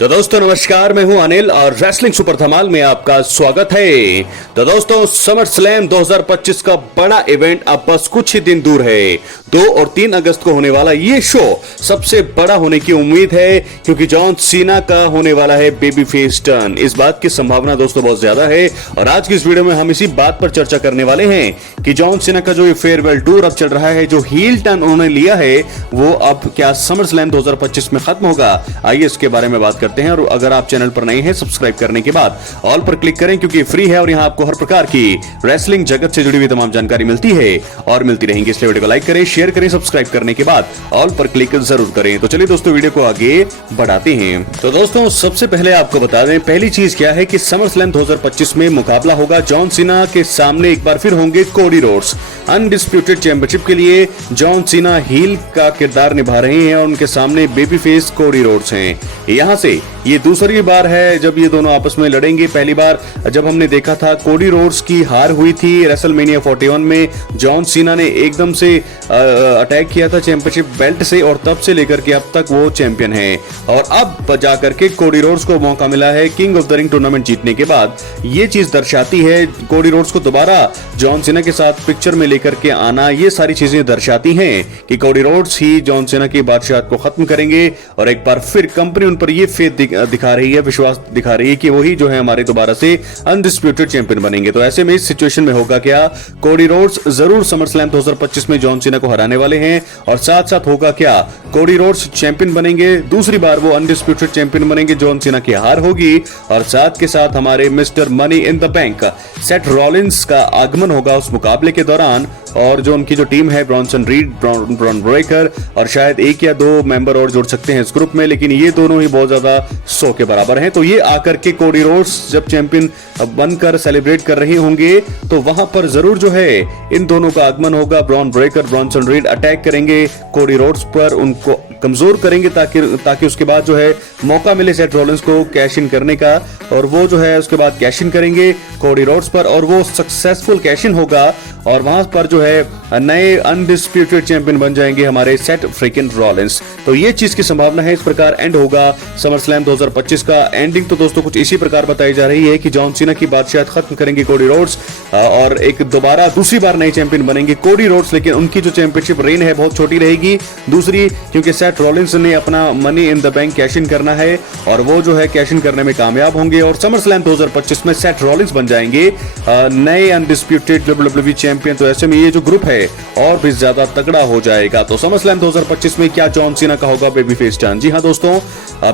तो दोस्तों नमस्कार, मैं हूं अनिल और रेसलिंग सुपर धमाल में आपका स्वागत है। तो दोस्तों समर स्लैम 2025 का बड़ा इवेंट अब बस कुछ ही दिन दूर है। 2 और 3 अगस्त को होने वाला ये शो सबसे बड़ा होने की उम्मीद है, क्योंकि जॉन सीना का होने वाला है बेबी फेस टर्न। इस बात की संभावना दोस्तों बहुत ज्यादा है और आज की इस वीडियो में हम इसी बात पर चर्चा करने वाले हैं कि जॉन सीना का जो ये फेयरवेल टूर अब चल रहा है, जो हील टर्न उन्होंने लिया है, वो अब क्या समर स्लैम 2025 में खत्म होगा। आइए इसके बारे में बात करते हैं। और अगर आप चैनल पर नए हैं, सब्सक्राइब करने के बाद ऑल पर क्लिक करें, क्योंकि फ्री है और यहाँ आपको हर प्रकार की रेसलिंग जगत से जुड़ी हुई तमाम जानकारी मिलती है और मिलती रहेंगी। इसलिए वीडियो को लाइक करें, शेयर करें, सब्सक्राइब करने के बाद ऑल पर क्लिक जरूर करें। तो चलिए दोस्तों वीडियो को आगे बढ़ाते हैं। तो दोस्तों सबसे पहले आपको बता दें, पहली चीज क्या है कि समर स्लैम 2025 में मुकाबला होगा जॉन सीना के सामने। एक बार फिर होंगे कोडी रोड्स। अनडिस्प्यूटेड चैंपियनशिप के लिए जॉन सीना हील का किरदार निभा रहे हैं और उनके सामने बेबी फेस कोडी रोड्स हैं। यहां से ये दूसरी बार है जब ये दोनों आपस में लड़ेंगे। पहली बार जब हमने देखा था, कोडी रोड्स की हार हुई थी रेसलमेनिया 41 में। जॉन सीना ने एकदम से अटैक किया था चैंपियनशिप बेल्ट से और तब से लेकर के अब तक वो चैंपियन है। और अब जाकर के कोडी रोड्स को मौका मिला है king of the ring tournament जीतने के बाद। ये चीज दर्शाती है कोडी रोड्स को दोबारा जॉन सीना के साथ पिक्चर में लेकर के आना। ये सारी चीजें दर्शाती हैं कि कोडी रोड्स ही जॉन सीना की बादशाहत को खत्म करेंगे और एक बार फिर कंपनी उन पर ये फेथ दिखा रही है, विश्वास दिखा रही है कि वही जो है हमारे दोबारा से अनडिस्प्यूटेड चैंपियन बनेंगे। तो ऐसे में इस सिचुएशन में होगा क्या, कोडी रोड्स जरूर समर स्लैम 2025 में जॉन सीना को हराने वाले हैं और साथ साथ होगा क्या, कोडी रोड्स चैंपियन बनेंगे। दूसरी बार वो अनडिस्प्यूटेड चैंपियन बनेंगे, जॉन सीना की हार होगी और साथ के साथ हमारे mister money in the bank Seth Rollins का आगमन होगा उस मुकाबले के दौरान। और जो उनकी जो टीम है, ब्रॉन्सन रीड, ब्रॉन ब्रेकर और शायद 1 या 2 मेंबर और जुड़ सकते हैं इस ग्रुप में, लेकिन ये दोनों ही बहुत ज्यादा 100 के बराबर हैं। तो ये आकर के कोडी रोड्स जब चैंपियन बनकर सेलिब्रेट कर रहे होंगे तो वहां पर जरूर जो है इन दोनों का आगमन होगा। Bron Breakker, Bronson read attack करेंगे कोडी रोड्स पर, उनको कमजोर करेंगे ताकि उसके बाद जो है मौका मिले सेथ रॉलिंस को कैश इन करने का और वो जो है उसके बाद कैश इन करेंगे कोडी रोड्स पर और वो सक्सेसफुल कैश इन होगा और वहां पर जो है नए अनडिस्प्यूटेड चैंपियन बन जाएंगे हमारे सेथ फ्रिकिन रॉलिंस। तो ये चीज की संभावना है। इस प्रकार एंड होगा समर स्लैम 2025 का। एंडिंग तो दोस्तों कुछ इसी प्रकार बताई जा रही है कि जॉन सीना की बादशाहत खत्म करेंगे कोडी रोड्स और एक दोबारा दूसरी बार नए चैंपियन बनेंगे कोडी रोड्स, लेकिन उनकी जो चैंपियनशिप रेन है बहुत छोटी रहेगी। दूसरी, क्योंकि सेथ रॉलिंस ने अपना money in the bank cash in करना है और वो जो है कैश इन करने में कामयाब होंगे और समर स्लैम 2025 में सेथ रॉलिंस बन जाएंगे नए अनडिस्प्यूटेड डब्ल्यूडब्ल्यूई चैंपियन। तो ऐसे में ये जो ग्रुप है और भी ज्यादा तगड़ा हो जाएगा। तो समर स्लैम 2025 में क्या जॉन सीना का होगा बेबी फेस टर्न? जी हाँ दोस्तों,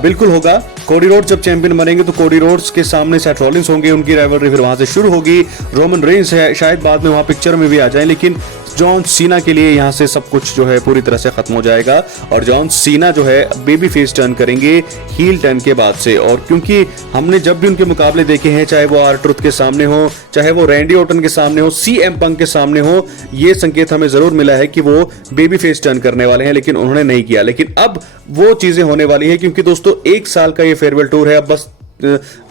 बिल्कुल होगा। कोडी रोड्स जब चैंपियन बनेंगे तो कोडी रोड्स के सामने सेथ रॉलिंस होंगे, उनकी राइवलरी फिर वहां से शुरू होगी। रोमन रेंस है, शायद बाद में वहां पिक्चर में भी आ जाए, लेकिन जॉन सीना के लिए यहां से सब कुछ जो है पूरी तरह से खत्म हो जाएगा और जॉन सीना जो है बेबी फेस टर्न करेंगे हील टर्न के बाद से। और क्योंकि हमने जब भी उनके मुकाबले देखे हैं, चाहे वो आर-ट्रुथ के सामने हो, चाहे वो रैंडी ऑर्टन के सामने हो, सीएम पंक के सामने हो, ये संकेत हमें जरूर मिला है कि वो बेबी फेस टर्न करने वाले हैं, लेकिन उन्होंने नहीं किया। लेकिन अब वो चीजें होने वाली है, क्योंकि दोस्तों 1 साल का ये फेयरवेल टूर है। अब बस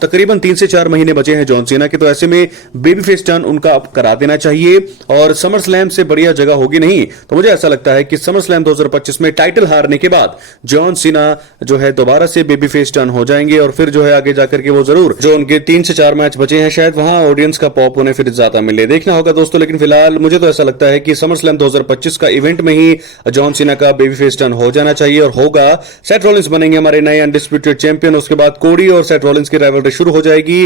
तकरीबन 3 से 4 महीने बचे हैं जॉन सीना के। तो ऐसे में बेबी फेस टर्न उनका अब करा देना चाहिए और समर स्लैम से बढ़िया जगह होगी नहीं। तो मुझे ऐसा लगता है कि समर स्लैम 2025 में टाइटल हारने के बाद जॉन सीना जो है दोबारा से बेबी फेस टर्न हो जाएंगे और फिर जो है आगे जाकर के वो जरूर जो उनके 3 से 4 मैच बचे हैं, शायद वहां ऑडियंस का पॉप उन्हें फिर ज्यादा मिले। देखना होगा दोस्तों, लेकिन फिलहाल मुझे तो ऐसा लगता है कि समर स्लैम 2025 का इवेंट में ही जॉन सीना का बेबी फेस टर्न हो जाना चाहिए और होगा। सेथ रॉलिंस बनेंगे हमारे नए अनडिस्प्यूटेड चैंपियन। उसके बाद कोडी और सेथ रॉलिंस की राइवलरी शुरू हो जाएगी।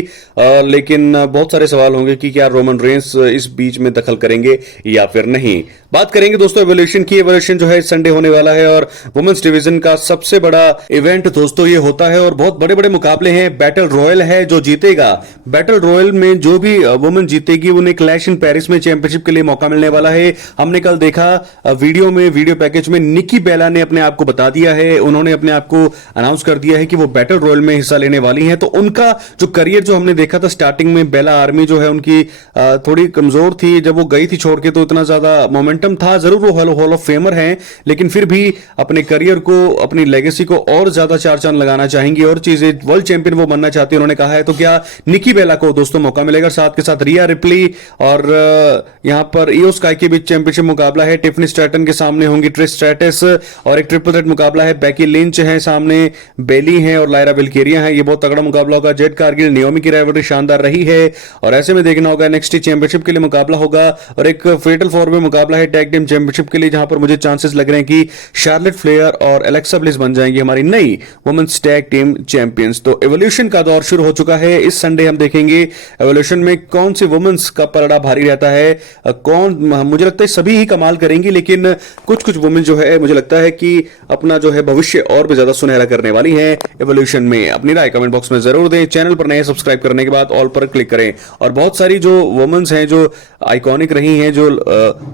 लेकिन बहुत सारे सवाल होंगे कि क्या रोमन रेंस इस बीच में दखल करेंगे या फिर नहीं। बात करेंगे दोस्तों एवोल्यूशन की। एवोल्यूशन जो है संडे होने वाला है और वुमेन्स डिवीजन का सबसे बड़ा इवेंट दोस्तों ये होता है और बहुत बड़े बड़े मुकाबले हैं। बैटल रॉयल है, जो जीतेगा बैटल रॉयल में जो भी वुमेन जीतेगी उन्हें क्लैश इन पेरिस में चैंपियनशिप के लिए मौका मिलने वाला है। हमने कल देखा वीडियो पैकेज में निकी बेला ने अपने आप को बता दिया है, उन्होंने अपने आप को अनाउंस कर दिया है कि वो बैटल रॉयल में हिस्सा लेने वाली हैं। तो उनका जो करियर जो हमने देखा था स्टार्टिंग में, बेला आर्मी जो है उनकी थोड़ी कमजोर थी, जब वो गई थी छोड़ के तो इतना ज्यादा मोमेंट मोमेंटम था, जरूर वो हॉल ऑफ फेमर हैं, लेकिन फिर भी अपने करियर को, अपनी लेगेसी को और ज्यादा चार चांद लगाना चाहेंगी और चीजें, वर्ल्ड चैंपियन वो बनना चाहती है उन्होंने कहा है। तो क्या निकी बेला को दोस्तों मौका मिलेगा? साथ के साथ रिया रिप्ली और यहां पर इयो स्काई के बीच चैंपियनशिप मुकाबला है। टिफनी स्ट्रैटन के सामने होंगी ट्रिश स्ट्रैटिस और एक ट्रिपल थ्रेट मुकाबला है। बेकी लिंच है सामने, बेली है और लायरा विल्केरिया है। ये बहुत तगड़ा मुकाबला होगा। जेड कारगिल नियोमी की राइवलरी शानदार रही है और ऐसे में देखना होगा नेक्स्ट चैंपियनशिप के लिए मुकाबला होगा और एक फेटल फोर में मुकाबला है टैग टीम चैंपियनशिप के लिए, जहां पर मुझे चांसेस लग रहे हैं कि शार्लेट फ्लेयर और एलेक्सा ब्लिस बन जाएंगी हमारी नई वुमेन्स टैग टीम चैंपियंस। तो एवोल्यूशन का दौर शुरू हो चुका है। इस संडे हम देखेंगे एवोल्यूशन में कौन सी वुमेन्स का पलड़ा भारी रहता है, कौन, मुझे लगता है सभी ही कमाल करेंगी, लेकिन कुछ कुछ वुमेन जो है मुझे लगता है कि अपना जो है भविष्य और भी ज्यादा सुनहरा करने वाली है एवोल्यूशन में। अपनी राय कमेंट बॉक्स में जरूर दें। चैनल पर नए सब्सक्राइब करने के बाद ऑल पर क्लिक करें। और बहुत सारी जो वुमेन्स हैं जो आइकॉनिक रही हैं, जो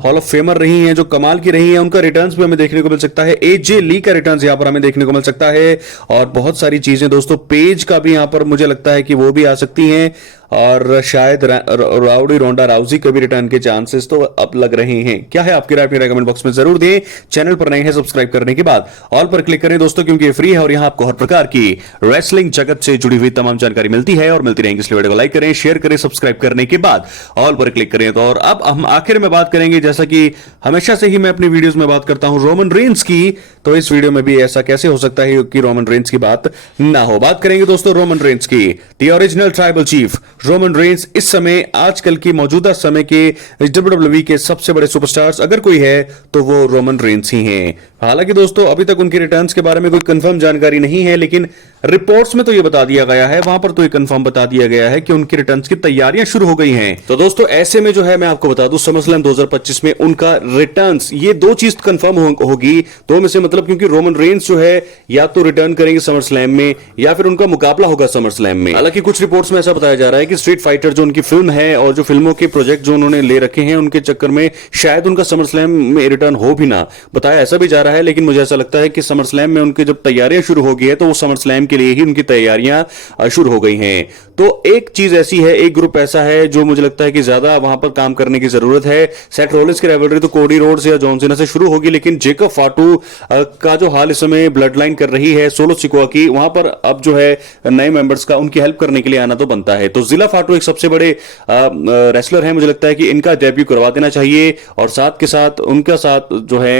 हॉल ऑफ फेमर रही हैं, जो कमाल की रही हैं, उनका रिटर्न्स भी हमें देखने को मिल सकता है। एजे ली का रिटर्न्स यहां पर हमें देखने को मिल सकता है और बहुत सारी चीजें दोस्तों, पेज का भी यहां पर मुझे लगता है कि वो भी आ सकती हैं और शायद राउडी रोंडा राउजी के भी रिटर्न के चांसेस तो अब लग रहे हैं। क्या है आपकी राय? अपनी कमेंट बॉक्स में जरूर दें। चैनल पर नए हैं सब्सक्राइब करने के बाद ऑल पर क्लिक करें दोस्तों, क्योंकि ये फ्री है और यहां आपको हर प्रकार की रेसलिंग जगत से जुड़ी हुई तमाम जानकारी मिलती है और मिलती रहेंगी। इसलिए वीडियो को लाइक करें, शेयर करें, सब्सक्राइब करने के बाद ऑल पर क्लिक करें। तो और अब हम आखिर में बात करेंगे, जैसा कि हमेशा से ही मैं अपनी वीडियोस में बात करता हूं, रोमन रेंस की। तो इस वीडियो में भी ऐसा कैसे हो सकता है कि रोमन रेंस की बात ना हो? बात करेंगे दोस्तों रोमन रेंस की। The original tribal chief Roman Reigns इस समय आजकल की मौजूदा समय के WWE के सबसे बड़े सुपरस्टार्स अगर कोई है तो वो रोमन रेंस ही हैं। हालांकि दोस्तों अभी तक उनके रिटर्न्स के बारे में कोई कंफर्म जानकारी नहीं है, लेकिन रिपोर्ट्स में तो ये बता दिया गया है, वहां पर तो ये कंफर्म बता दिया गया है कि उनके रिटर्न्स की तैयारियां शुरू हो गई हैं। तो दोस्तों ऐसे में जो है मैं आपको बता दूं, समरस्लैम 2025 में उनका रिटर्न्स, ये दो चीज कंफर्म होगी। दो में से मतलब, क्योंकि रोमन रेंस जो है या तो रिटर्न करेंगे समरस्लैम में या फिर उनका मुकाबला होगा समरस्लैम में। हालांकि कुछ रिपोर्ट्स में ऐसा बताया जा रहा है कि स्ट्रीट फाइटर जो उनकी फिल्म है और जो फिल्मों के प्रोजेक्ट जो उन्होंने ले रखे हैं, उनके चक्कर में शायद उनका समरस्लैम में रिटर्न हो भी ना, बताया ऐसा भी जा रहा है। लेकिन मुझे ऐसा लगता है कि समरस्लैम में उनकी जब तैयारियां शुरू हो गई है तो वो समरस्लैम के लिए ही उनकी तैयारियां शुरू हो गई हैं। तो एक चीज ऐसी है, एक ग्रुप ऐसा है जो मुझे लगता है कि ज्यादा वहां पर काम करने की जरूरत है। सेथ रॉलिंस की राइवलरी तो कोडी रोड्स या जॉन सीना से शुरू होगी, लेकिन जेकब फाटू का जो हाल इस समय ब्लड लाइन कर रही है सोलो सिकोआ की, वहां पर अब जो है नए मेंबर्स का उनकी हेल्प करने के लिए आना तो बनता है। तो जिला फाटू एक सबसे बड़े रेसलर है, मुझे लगता है कि इनका डेब्यू करवा देना चाहिए और साथ के साथ उनका साथ जो है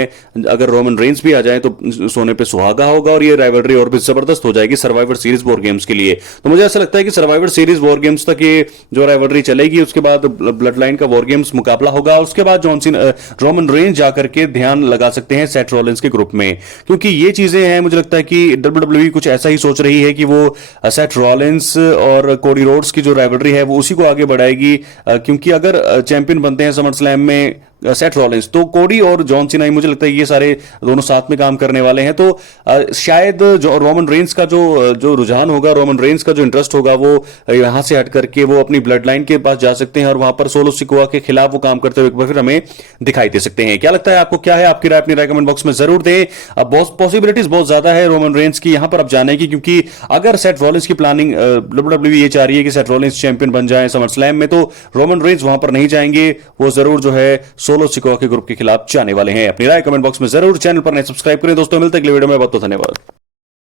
अगर रोमन रेंस भी आ जाए तो सोने पे सुहागा होगा और ये राइवलरी और भी जबरदस्त हो जाएगी सर्वाइवर सीरीज वॉर गेम्स के लिए। तो मुझे ऐसा लगता है कि सर्वाइवर सीरीज वॉर गेम्स तक ये जो राइवलरी चलेगी, उसके बाद ब्लड लाइन का वॉर गेम्स मुकाबला होगा, उसके बाद रोमन रेंस जाकर के ध्यान लगा सकते हैं सेथ रॉलिंस के ग्रुप में, क्योंकि ये चीजें हैं। मुझे लगता है कि WWE कुछ ऐसा ही सोच रही है कि वो सेथ रॉलिंस और कोडी रोड्स की जो राइवलरी है वो उसी को आगे बढ़ाएगी, क्योंकि अगर चैंपियन बनते हैं समरस्लैम में सेथ रॉलिंस तो कोडी और जॉन सीना, मुझे लगता है ये सारे दोनों साथ में काम करने वाले हैं। तो शायद जो रोमन रेंस का जो रुझान होगा, रोमन रेंस का जो इंटरेस्ट होगा, वो यहां से हट करके वो अपनी ब्लड लाइन के पास जा सकते हैं और वहां पर सोलो सिकोआ के खिलाफ वो काम करते हुए फिर हमें दिखाई दे सकते हैं। क्या लगता है आपको? क्या है आपकी राय? अपनी राय कमेंट बॉक्स में जरूर दें। अब बहुत पॉसिबिलिटीज बहुत ज्यादा है रोमन रेंस की यहां पर अब जाने की, क्योंकि अगर सेथ रॉलिंस की प्लानिंग WWE ये चाह रही है कि सेथ रॉलिंस चैंपियन बन जाए समरस्लैम में, तो रोमन रेंस वहां पर नहीं जाएंगे, वो जरूर जो है सोलो सिकोआ के ग्रुप के खिलाफ जाने वाले हैं। अपनी राय कमेंट बॉक्स में जरूर, चैनल पर नए सब्सक्राइब करें दोस्तों। मिलते हैं अगले वीडियो में, बहुत बहुत धन्यवाद।